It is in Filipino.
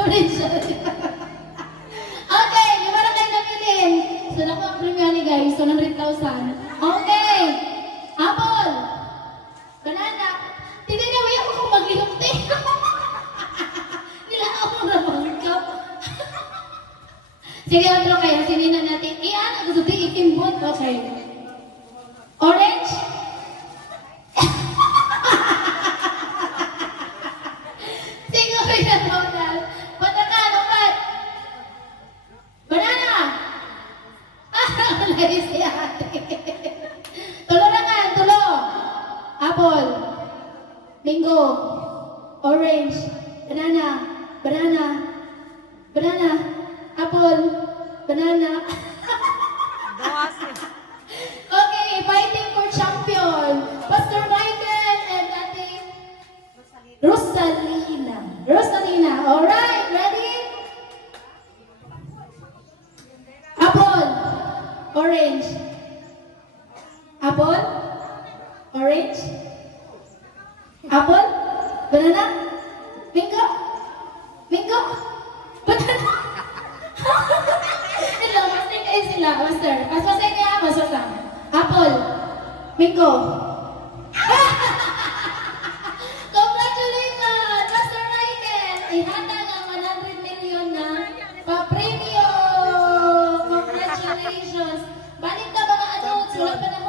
Orange. Okay, lima na kayo napilin. So, naku ang premium ni guys. 100,000. Okay. Apple. Banana. Tininawi ako kung maglilukti. Nila ako na bangkap. Sige, otro kayo. Sininan natin. Iyan, gusto di ikimbot. Okay. Orange. Sige, okay na total. Banana, lumpat. Banana. Lagi si ate. Tulo na nga, tulo. Apple. Mango. Orange. Banana. Banana. Banana. Apple. Banana. Okay, fighting for champion. Pastor Michael and Ate Rosalina. Rosalina. Alright, ready? Apple. Orange. Apple. Orange. Apple. Banana. Mango. Mango. Banana. Hello, master kayo sila. Master. Mas masay kaya, mas masay. Apple. Mango. Congratulations, Master Michael! Ihatag ang 100 million na pa-premium! Congratulations! Balik ka mga adults, wala pa na